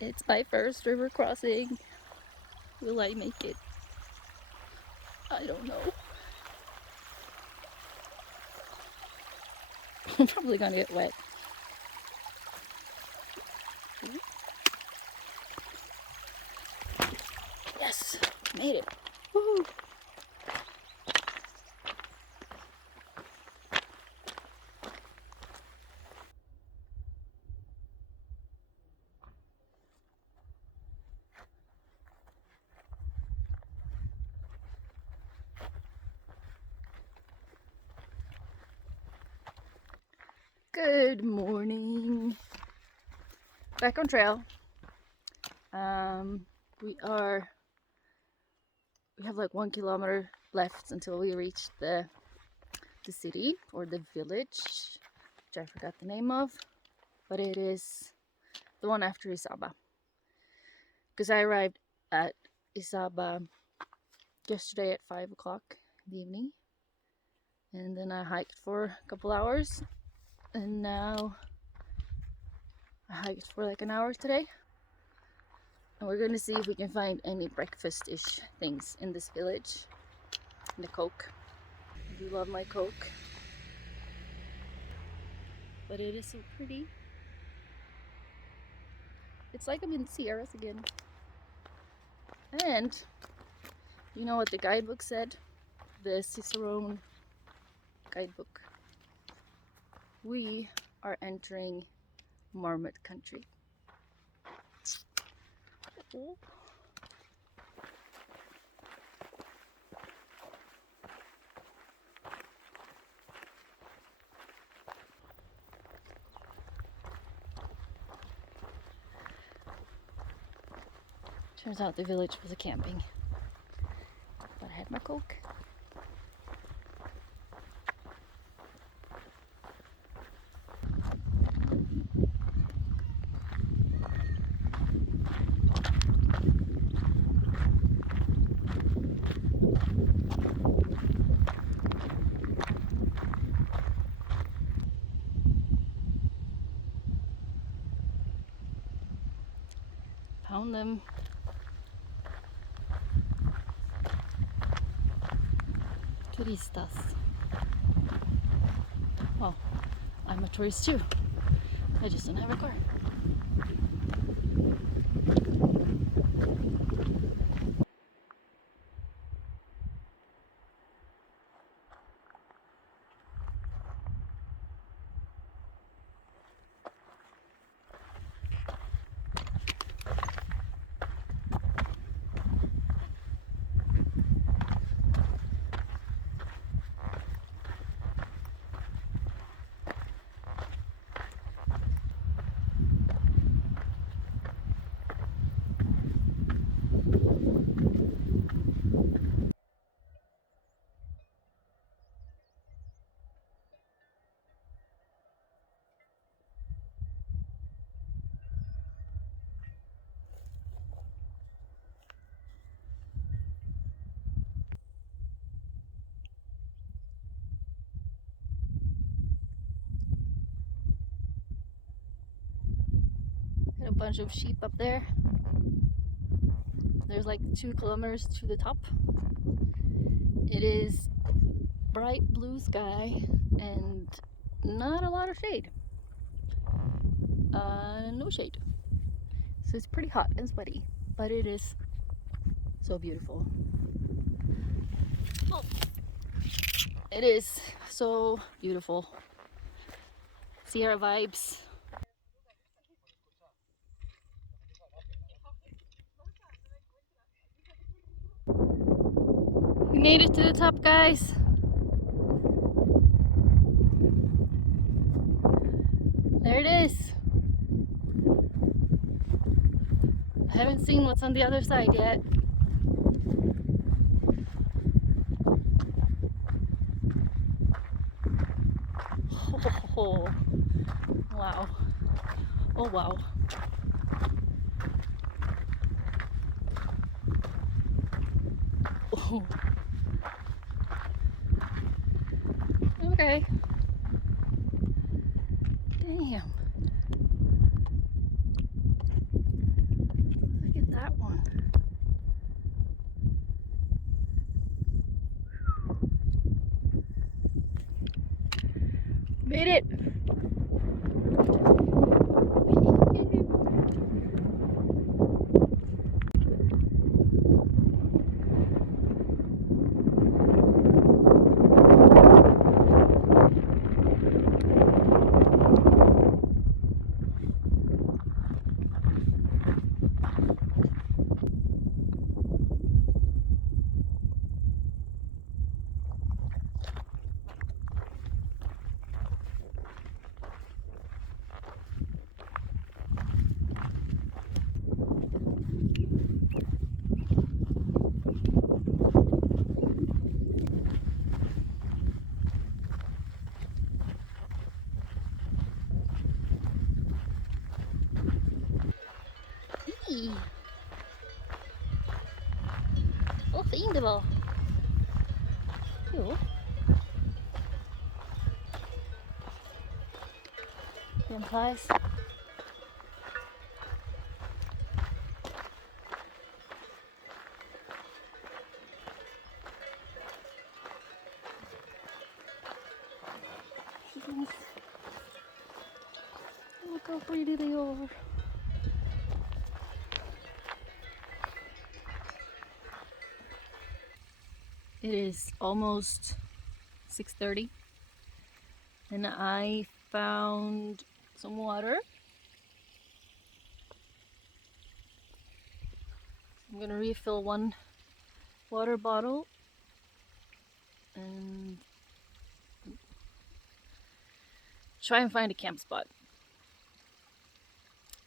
It's my first river crossing. Will I make it? I don't know. I'm probably gonna get wet. Yes, made it. Woohoo! Good morning. Back on trail. We have like 1 kilometer left until we reach the city or the village, which I forgot the name of, but it is the one after Isaba. Because I arrived at Isaba yesterday at 5 o'clock in the evening, and then I hiked for a couple hours, and now I hiked for like an hour today. And we're gonna see if we can find any breakfast-ish things in this village. And the Coke. I do love my Coke. But it is so pretty. It's like I'm in the Sierras again. And you know what the guidebook said? The Cicerone guidebook. We are entering Marmot country. Turns out the village was a camping. But I had my Coke. Found them. Turistas. Well, I'm a tourist too. I just don't have a car. Got a bunch of sheep up there. There's like 2 kilometers to the top. It is bright blue sky and not a lot of shade. No shade. So it's pretty hot and sweaty, but it is so beautiful. Oh. It is so beautiful. Sierra vibes. We made it to the top, guys. There it is. I haven't seen what's on the other side yet. Oh, wow. Oh, wow. Oh. Okay. Damn. made it. Hey. Vad fin det var. Jo. Den plats. Look how pretty they are. It is almost 6:30 and I found some water. I'm gonna refill one water bottle and try and find a camp spot,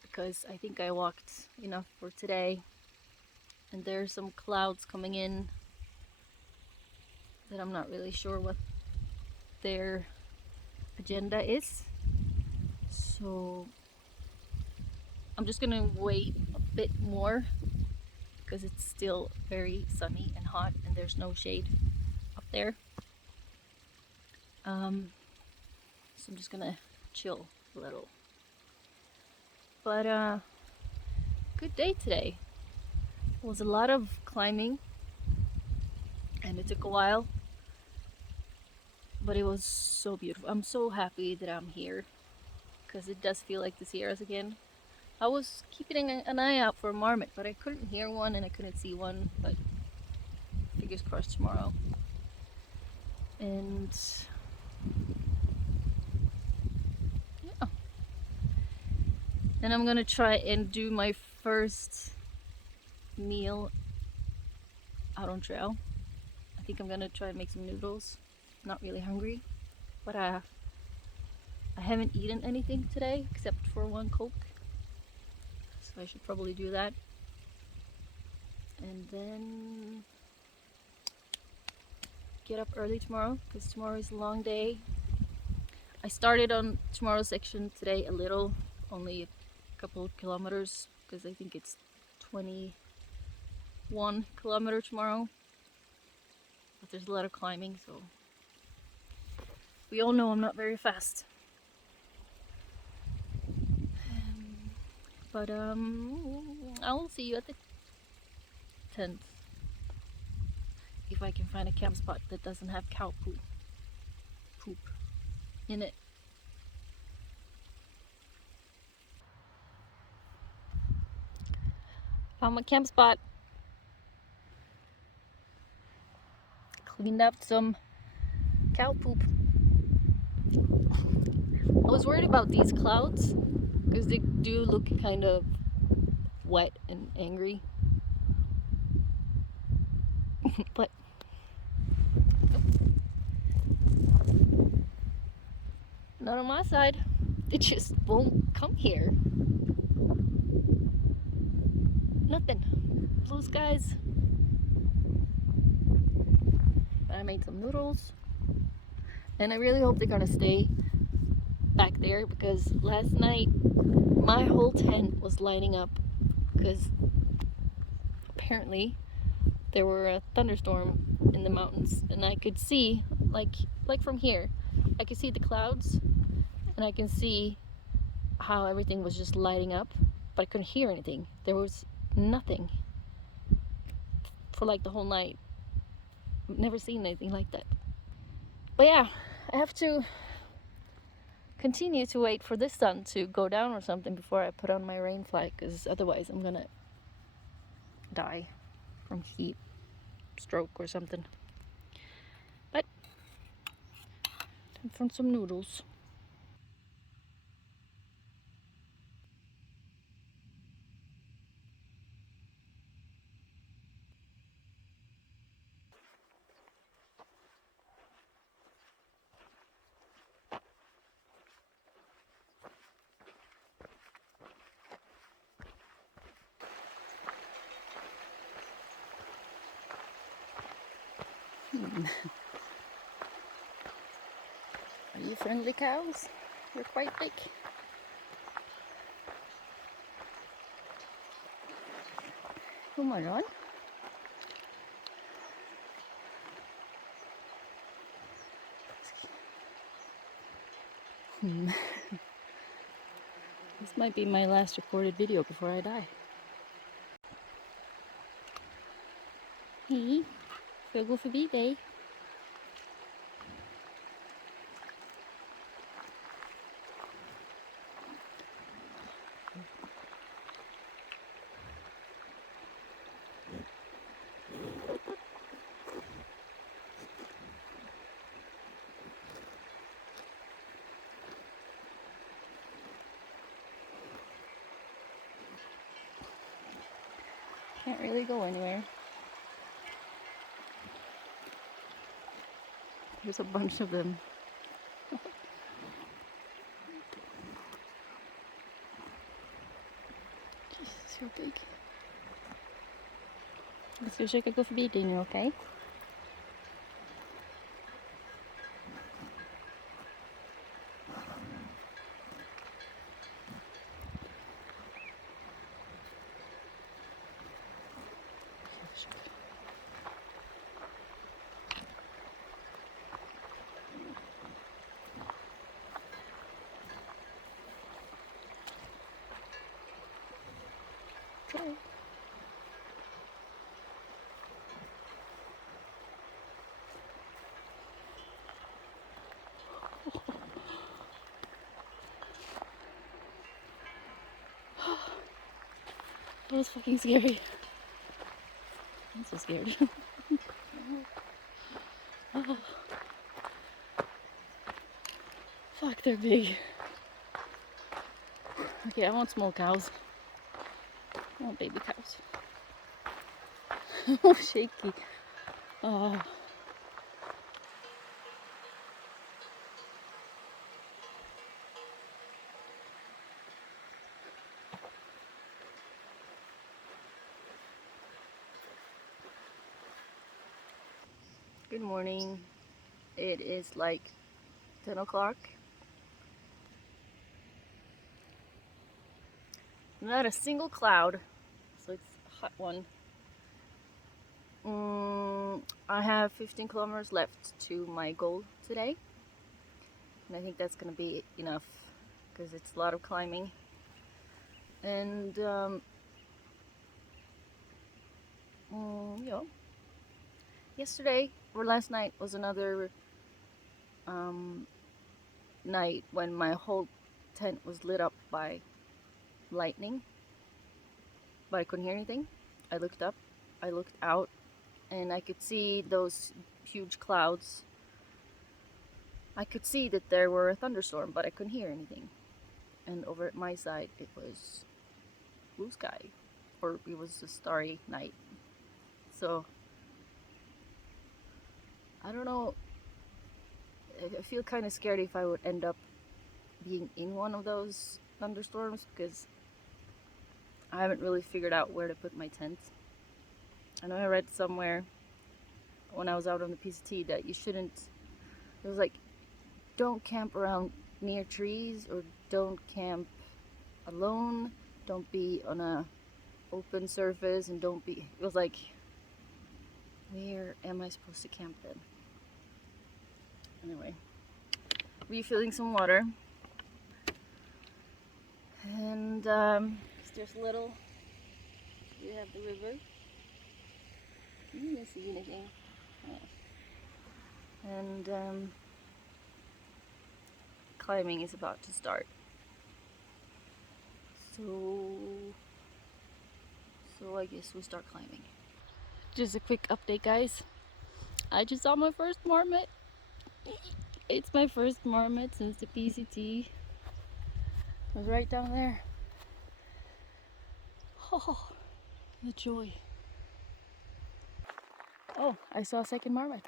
because I think I walked enough for today and there's some clouds coming in that I'm not really sure what their agenda is, so I'm just gonna wait a bit more because it's still very sunny and hot and there's no shade up there. So I'm just gonna chill a little. But good day today. It was a lot of climbing and it took a while, but it was so beautiful. I'm so happy that I'm here because it does feel like the Sierras again. I was keeping an eye out for a marmot, but I couldn't hear one and I couldn't see one, but fingers crossed tomorrow. And yeah. And I'm gonna try and do my first meal out on trail. I think I'm gonna try and make some noodles. I'm not really hungry, but I haven't eaten anything today except for one Coke. So I should probably do that. And then get up early tomorrow because tomorrow is a long day. I started on tomorrow's section today a little, only a couple of kilometers, because I think it's 21 kilometers tomorrow. But there's a lot of climbing, so we all know I'm not very fast. But I'll see you at the tent if I can find a camp spot that doesn't have cow poop in it. Found my camp spot. Cleaned up some cow poop. I was worried about these clouds because they do look kind of wet and angry. But not on my side. They just won't come here. Nothing. Blue skies. But I made some noodles. And I really hope they're gonna stay back there because last night my whole tent was lighting up because apparently there were a thunderstorm in the mountains and I could see like from here I could see the clouds and I can see how everything was just lighting up, but I couldn't hear anything. There was nothing for like the whole night. I've never seen anything like that. But yeah, I have to continue to wait for this sun to go down or something before I put on my rain flag, because otherwise I'm gonna die from heat stroke or something. But time for some noodles. Are you friendly cows? You're quite big. Oh my god. This might be my last recorded video before I die. Hej, får jag gå förbi dig? Can't really go anywhere. There's a bunch of them. Jesus, so big. Jag ska försöka gå förbi dig nu, okej? Okay. That was fucking scary. I'm so scared. Oh. Fuck, they're big. Okay, I want small cows. I want baby cows. Oh, shaky. Oh. Good morning. It is like 10 o'clock. Not a single cloud, so it's a hot one. I have 15 kilometers left to my goal today, and I think that's gonna be enough because it's a lot of climbing. And yesterday or last night was another night when my whole tent was lit up by lightning, but I couldn't hear anything. I looked up, I looked out, and I could see those huge clouds. I could see that there were a thunderstorm, but I couldn't hear anything. And over at my side, it was blue sky, or it was a starry night. So I don't know. I feel kind of scared if I would end up being in one of those thunderstorms, because I haven't really figured out where to put my tent. I know I read somewhere when I was out on the PCT that you shouldn't, it was like, don't camp around near trees, or don't camp alone, don't be on a open surface, and don't be, it was like, where am I supposed to camp then? Anyway, refilling some water, and there's a little, we have the river. You didn't see anything. Yeah. And climbing is about to start. So I guess we start climbing. Just a quick update, guys. I just saw my first marmot. It's my first marmot since the PCT. It was right down there. Oh, the joy. Oh, I saw a second marmot.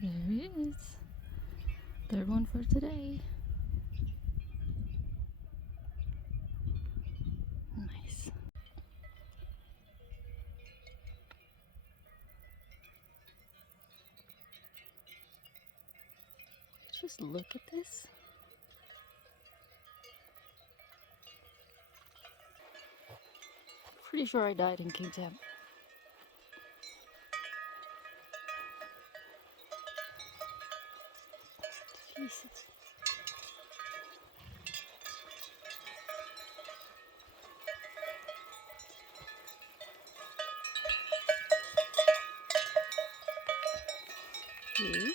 There it is. Third one for today. Nice. Just look at this. Pretty sure I died in King Tab. Jesus. Okay.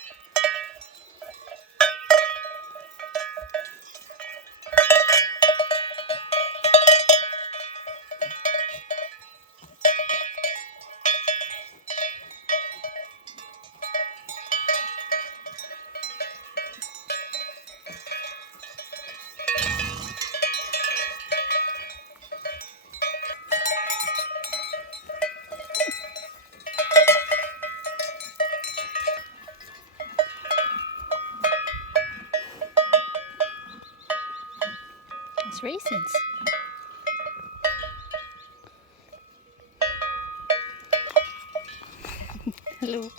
It's raisins. Hello.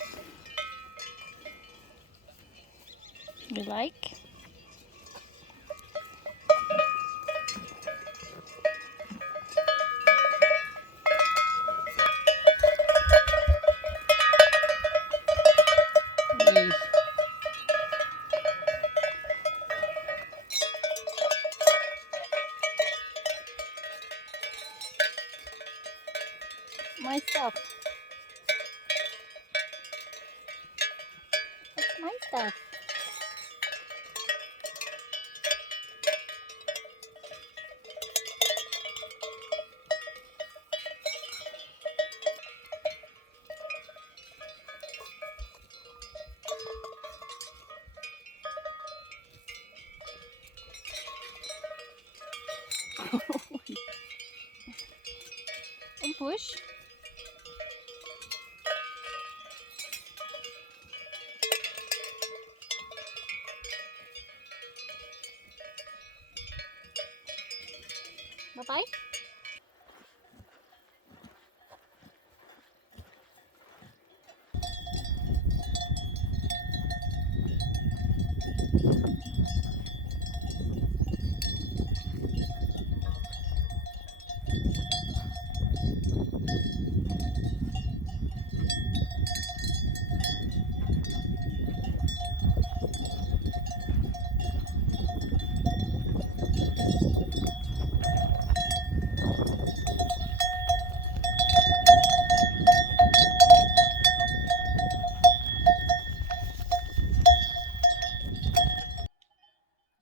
You like? Yee. My stuff. It's my stuff. And push. Bye-bye.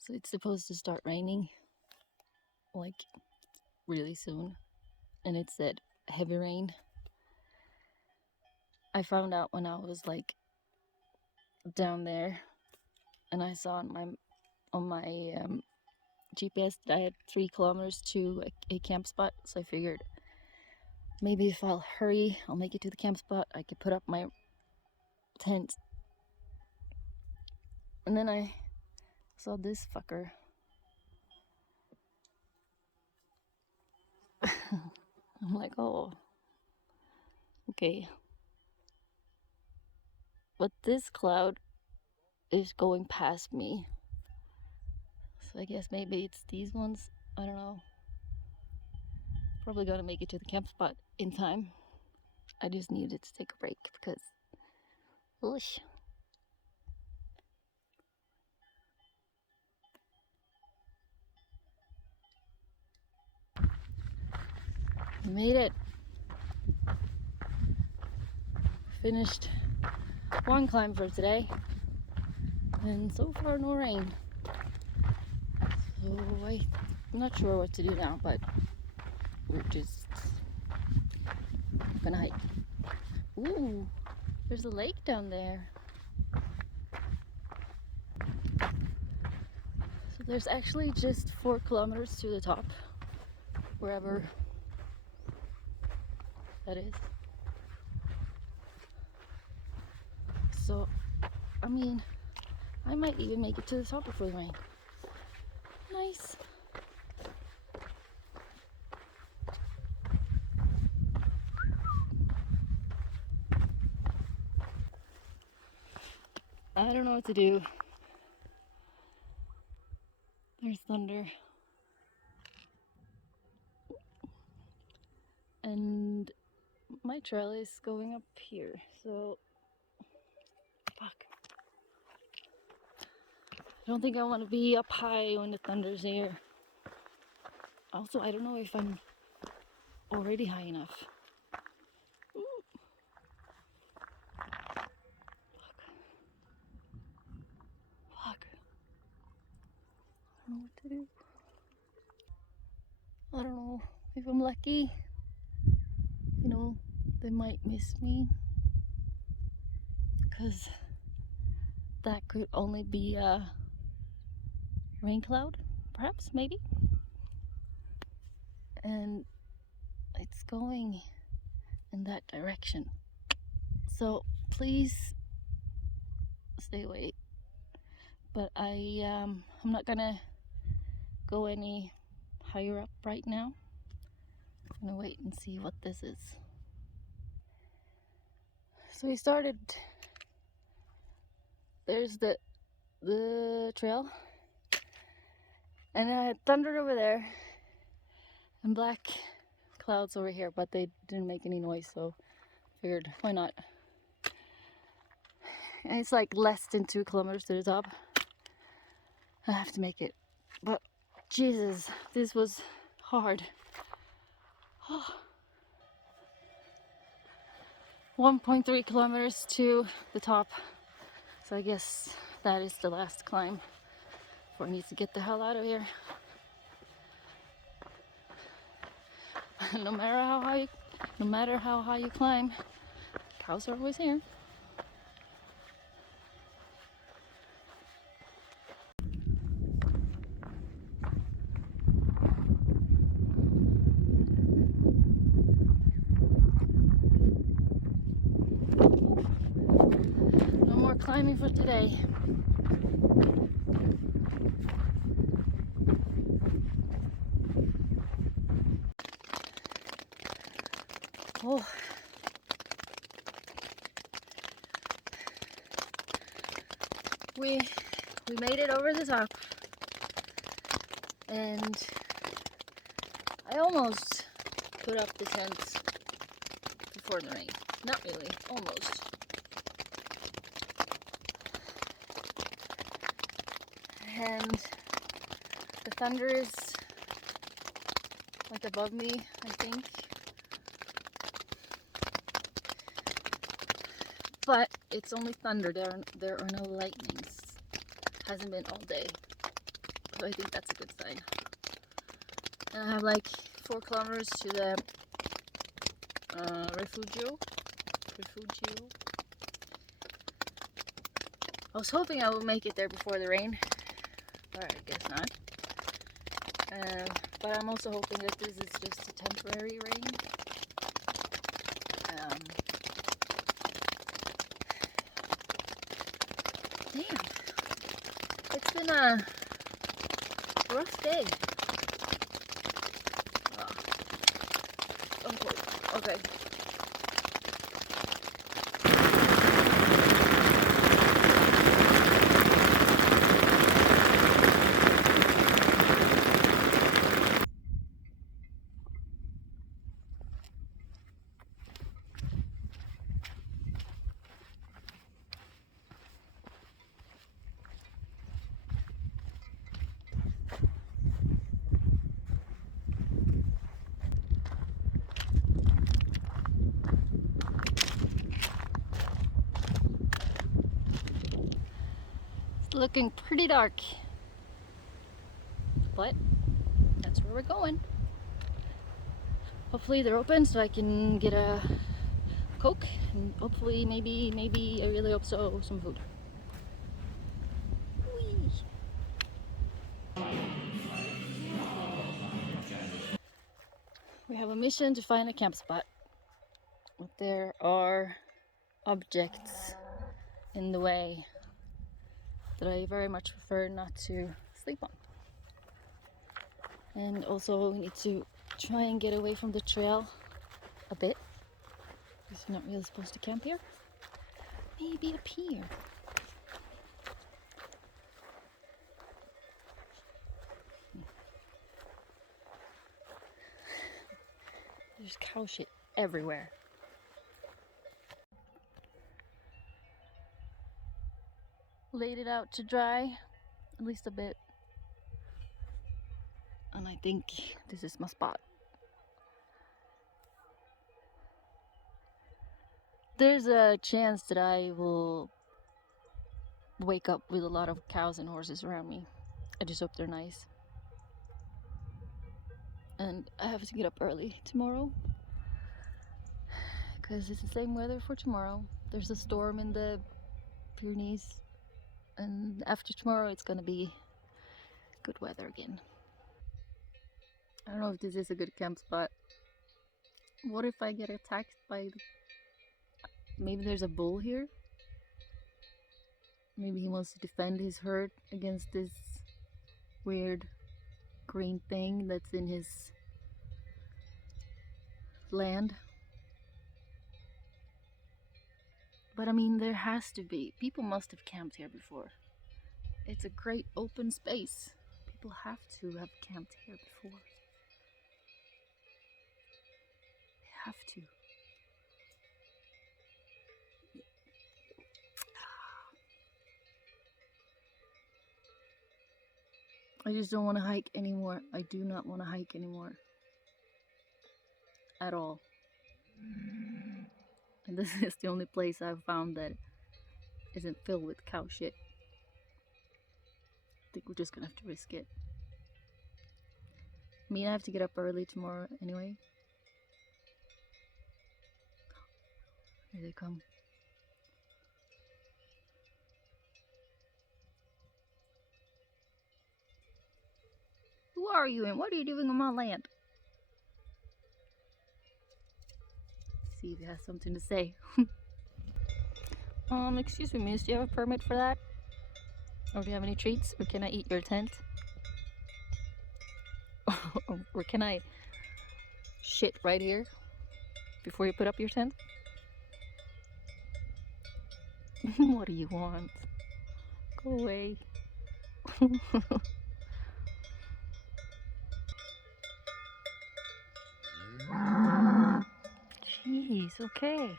So it's supposed to start raining like really soon, and it said heavy rain. I found out when I was like down there, and I saw on my GPS that I had 3 kilometers to a camp spot. So I figured maybe if I'll hurry, I'll make it to the camp spot. I could put up my tent. And then I saw this fucker. I'm like, oh, okay. But this cloud is going past me. So I guess maybe it's these ones. I don't know. Probably gonna make it to the camp spot in time. I just needed to take a break because, oosh. We made it. Finished one climb for today, and so far no rain. So I'm not sure what to do now, but we're just gonna hike. Ooh, there's a lake down there. So there's actually just 4 kilometers to the top, wherever that is. So, I mean, I might even make it to the top before the rain. Nice. I don't know what to do. There's thunder. And my trail is going up here, so fuck. I don't think I want to be up high when the thunder's here. Also, I don't know if I'm already high enough. Ooh. Fuck. I don't know what to do. I don't know if I'm lucky. You know, they might miss me. Because that could only be a rain cloud, perhaps, maybe. And it's going in that direction. So please stay away. But I'm not gonna go any higher up right now. I'm gonna wait and see what this is. So we started. There's the trail, and I had thunder over there, and black clouds over here, but they didn't make any noise, so figured why not. And it's like less than 2 kilometers to the top. I have to make it, but Jesus, this was hard. 1.3 kilometers to the top, so I guess that is the last climb before I need to get the hell out of here. No matter how high you climb, cows are always here. No more climbing for today. Oh. We made it over the top, and I almost put up the tent before the rain. Not really, almost. And the thunder is like above me, I think. But it's only thunder, there are no lightnings. It hasn't been all day. So I think that's a good sign. And I have like 4 kilometers to the refugio. I was hoping I would make it there before the rain, but I guess not. But I'm also hoping that this is just a temporary rain. Damn, it's been a rough day. Oh Okay. It's looking pretty dark, but that's where we're going. Hopefully they're open so I can get a Coke and hopefully maybe I really hope so, some food. Whee! We have a mission to find a camp spot. But there are objects in the way that I very much prefer not to sleep on. And also we need to try and get away from the trail a bit, because you're not really supposed to camp here. Maybe up here. There's cow shit everywhere. Laid it out to dry, at least a bit. And I think this is my spot. There's a chance that I will wake up with a lot of cows and horses around me. I just hope they're nice. And I have to get up early tomorrow, because it's the same weather for tomorrow. There's a storm in the Pyrenees, and after tomorrow it's gonna be good weather again. I don't know if this is a good camp spot. What if I get attacked by maybe there's a bull here? Maybe he wants to defend his herd against this weird green thing that's in his land. But I mean, there has to be. People must have camped here before. It's a great open space. People have to have camped here before. They have to. I just don't want to hike anymore. I do not want to hike anymore. At all. And this is the only place I've found that isn't filled with cow shit. I think we're just gonna have to risk it. I mean, I have to get up early tomorrow anyway. Here they come. Who are you and what are you doing on my land? Let's see if he has something to say. Excuse me, miss, do you have a permit for that? Or do you have any treats? Or can I eat your tent? Or can I shit right here before you put up your tent? What do you want? Go away. Jeez, okay.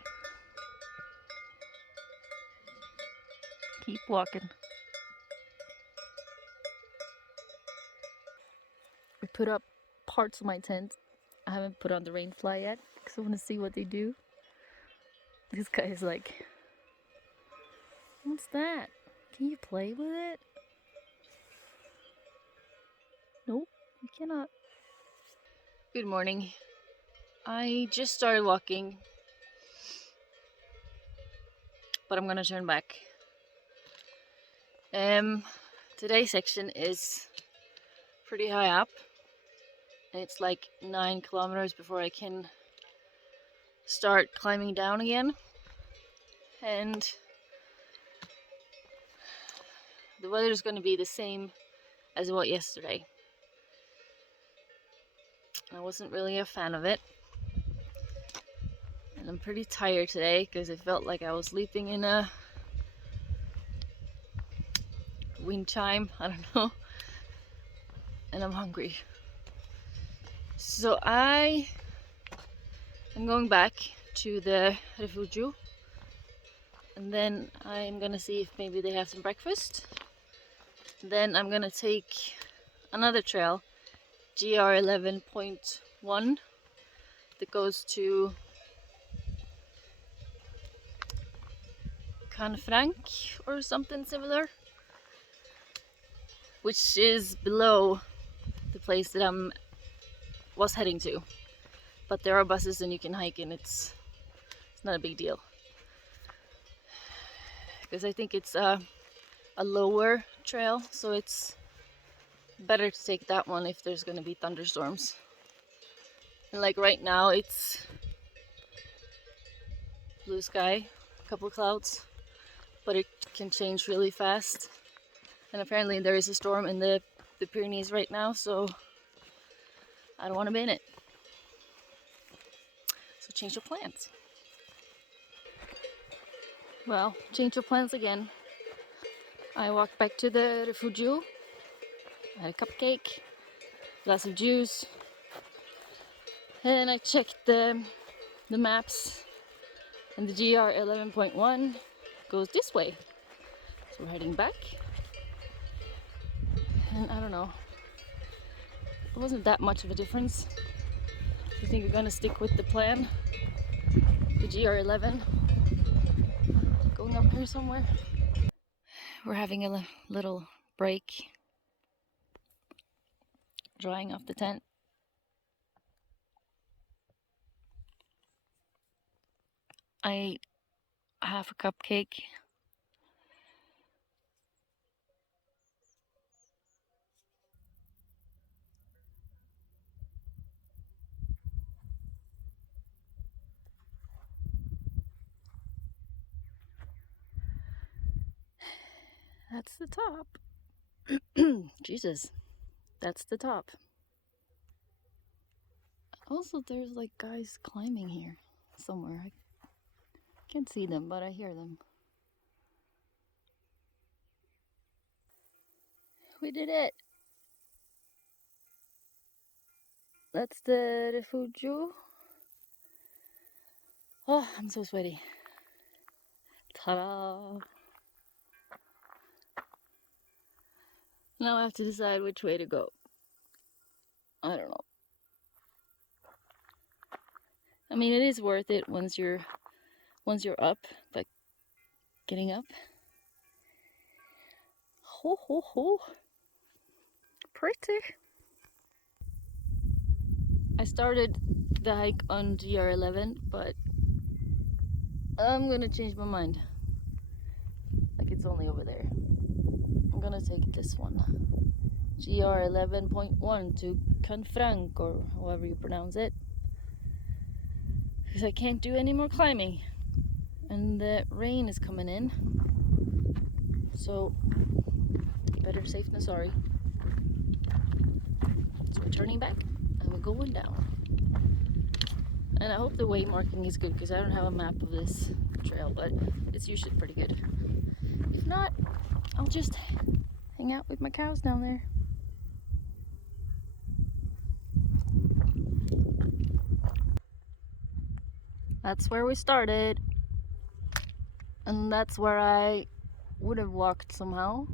Keep walking. I put up parts of my tent. I haven't put on the rainfly yet because I want to see what they do. This guy is like, what's that? Can you play with it? Nope, you cannot. Good morning. I just started walking, but I'm gonna turn back. Today's section is pretty high up, and it's like 9 kilometers before I can start climbing down again. And the weather's going to be the same as what yesterday. I wasn't really a fan of it. And I'm pretty tired today because it felt like I was sleeping in a wind chime, I don't know. And I'm hungry. So I am going back to the refugio, and then I'm gonna see if maybe they have some breakfast. Then I'm gonna take another trail, GR 11.1, that goes to Canfranc or something similar, which is below the place that I was heading to. But there are buses and you can hike, and it's not a big deal. Because I think it's a lower trail, so it's better to take that one if there's going to be thunderstorms. And like right now it's blue sky, a couple clouds, but it can change really fast. And apparently there is a storm in the Pyrenees right now, so I don't want to be in it. So change your plans. Well, change your plans again. I walked back to the refugio, had a cupcake, glass of juice, and I checked the maps, and the GR 11.1 goes this way. So we're heading back. And I don't know, it wasn't that much of a difference. I think we're gonna stick with the plan, the GR11, going up here somewhere. We're having a little break, drying off the tent. I ate half a cupcake. That's the top. Jesus, that's the top. Also, there's like guys climbing here somewhere. I can't see them, but I hear them. We did it. That's the refugio. Oh, I'm so sweaty. Ta-da! Now I have to decide which way to go. I don't know. I mean, it is worth it once you're up, but getting up. Ho ho ho! Pretty. I started the hike on GR11, but I'm gonna change my mind. Like, it's only over there. I'm gonna take this one, GR 11.1 to Canfranc, or however you pronounce it, because I can't do any more climbing and the rain is coming in, so better safe than sorry. So we're turning back and we're going down, and I hope the way marking is good because I don't have a map of this trail, but it's usually pretty good. If not, I'll just hang out with my cows down there. That's where we started, and that's where I would have walked somehow,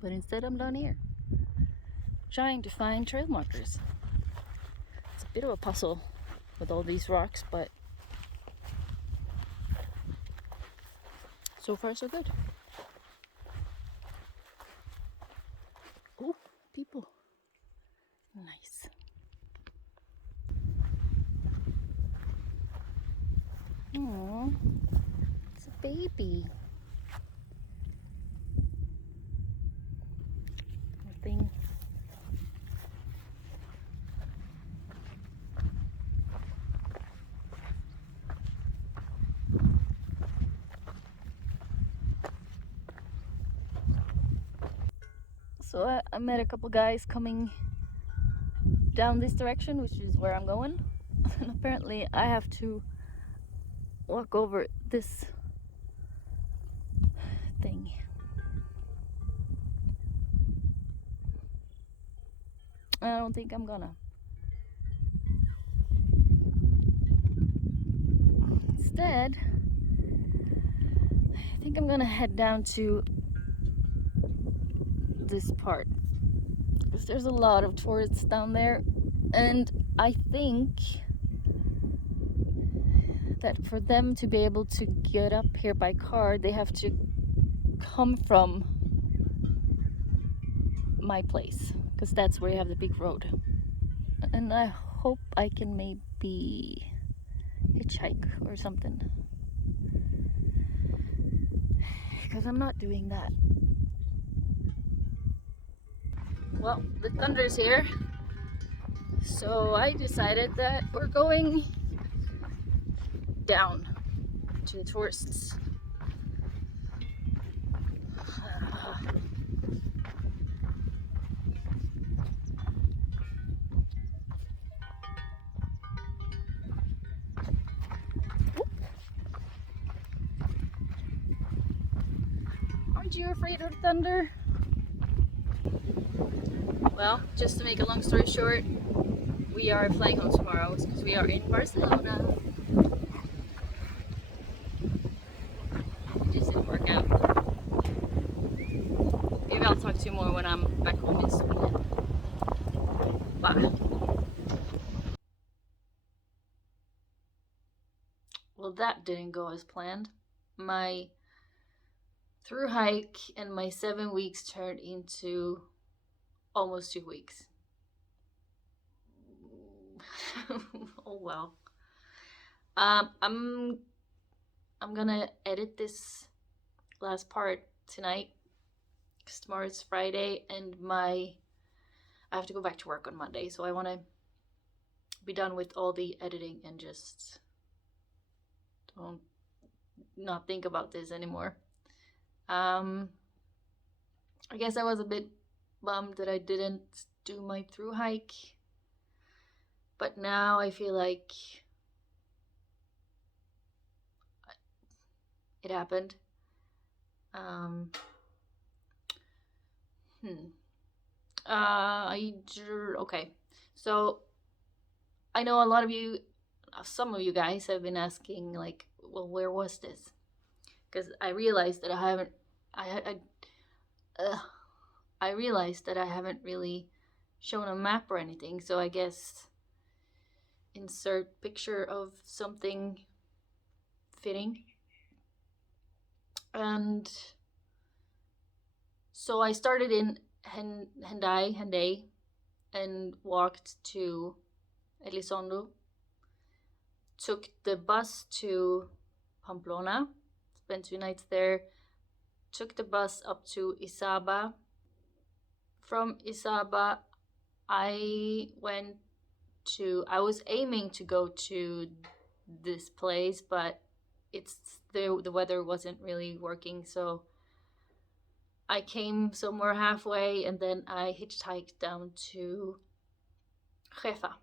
but instead I'm down here trying to find trail markers. It's a bit of a puzzle with all these rocks, but so far so good. Oh, people. Nice. Aww, it's a baby. Nothing. So I met a couple guys coming down this direction, which is where I'm going. And apparently I have to walk over this thing. I don't think I'm gonna. Instead, I think I'm gonna head down to this part because there's a lot of tourists down there, and I think that for them to be able to get up here by car, they have to come from my place because that's where you have the big road. And I hope I can maybe hitchhike or something, because I'm not doing that. Well, the thunder's here, so I decided that we're going down to the tourists. Aren't you afraid of thunder? Well, just to make a long story short, we are flying home tomorrow because we are in Barcelona. It just didn't work out. Maybe I'll talk to you more when I'm back home in Sweden. Bye. Well, that didn't go as planned. My through hike and my 7 weeks turned into almost 2 weeks. Oh well. I'm gonna edit this last part tonight because tomorrow is Friday and I have to go back to work on Monday, so I want to be done with all the editing and just don't not think about this anymore. I guess I was a bit bummed that I didn't do my through hike, but now I feel like it happened. Okay. So I know a lot of you, some of you guys have been asking like, well, where was this? Because I realized that I realized that I haven't really shown a map or anything. So I guess insert picture of something fitting. And so I started in Hendaye, and walked to Elizondo, took the bus to Pamplona, spent 2 nights there, took the bus up to Isaba. From Isaba, I was aiming to go to this place, but the weather wasn't really working, so I came somewhere halfway and then I hitchhiked down to Jefa,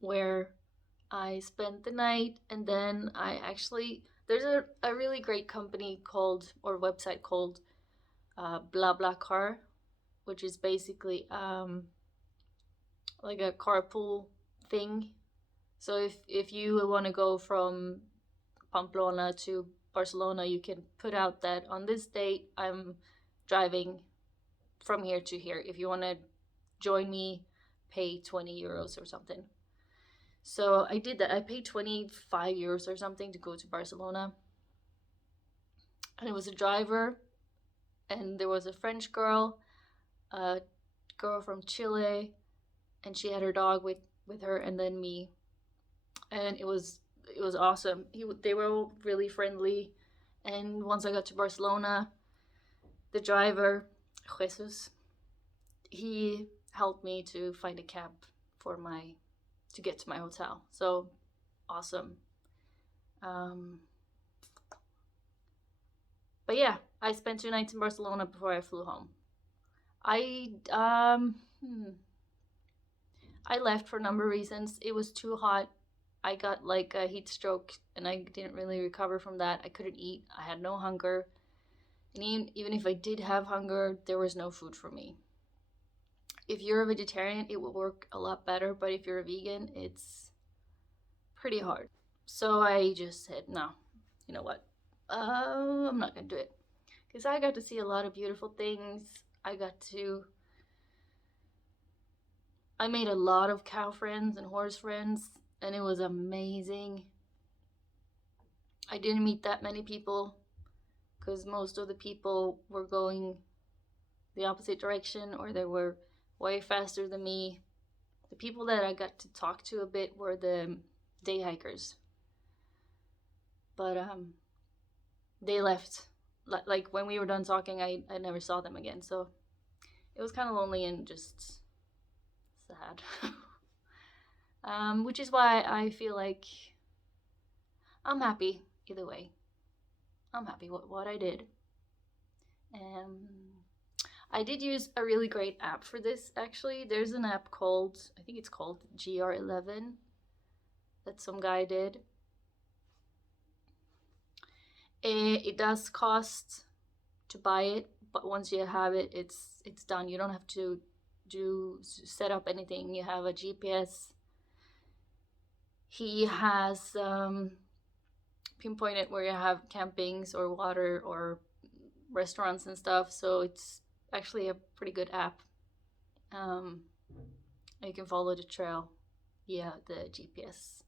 where I spent the night, and then there's a really great company called, or website called BlaBlaCar, which is basically like a carpool thing. So if you want to go from Pamplona to Barcelona, you can put out that on this date I'm driving from here to here. If you want to join me, pay 20 euros or something. So I did that. I paid 25 euros or something to go to Barcelona. And it was a driver, and there was a French girl, a girl from Chile, and she had her dog with her, and then me. And it was awesome. They were all really friendly. And once I got to Barcelona, the driver, Jesus, he helped me to find a cab to get to my hotel. So awesome. But yeah, I spent 2 nights in Barcelona before I flew home. I left for a number of reasons. It was too hot. I got like a heat stroke and I didn't really recover from that. I couldn't eat. I had no hunger. And even if I did have hunger, there was no food for me. If you're a vegetarian, it will work a lot better, but if you're a vegan, it's pretty hard. So I just said, no, you know what? I'm not gonna do it. Because I got to see a lot of beautiful things. I made a lot of cow friends and horse friends, and it was amazing. I didn't meet that many people because most of the people were going the opposite direction or they were way faster than me. The people that I got to talk to a bit were the day hikers. But they left. Like when we were done talking, I never saw them again. So it was kind of lonely and just sad. Which is why I feel like I'm happy either way. I'm happy with what I did. I did use a really great app for this actually. There's an app called, I think it's called GR11 that some guy did. It does cost to buy it, but once you have it, it's done. You don't have to set up anything. You have a GPS. He has pinpointed where you have campings or water or restaurants and stuff, so it's actually a pretty good app. You can follow the trail via the GPS.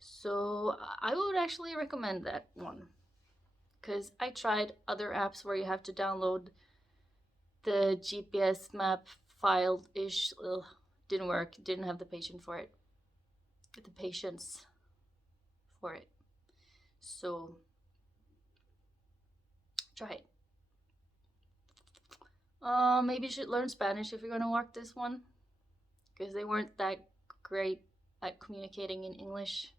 So I would actually recommend that one because I tried other apps where you have to download the GPS map file ish. Didn't work. Didn't have the patience for it. So try it. Maybe you should learn Spanish if you're gonna walk this one, because they weren't that great at communicating in English.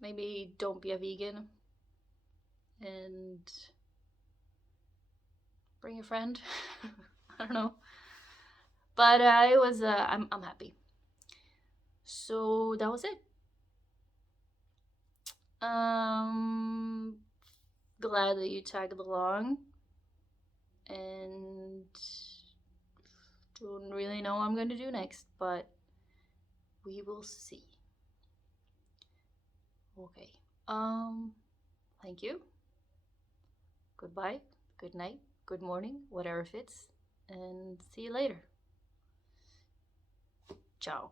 Maybe don't be a vegan and bring a friend. I don't know, but it was. I'm happy. So that was it. Glad that you tagged along, and don't really know what I'm going to do next, but we will see. Okay. Thank you. Goodbye. Good night. Good morning. Whatever fits. And see you later. Ciao.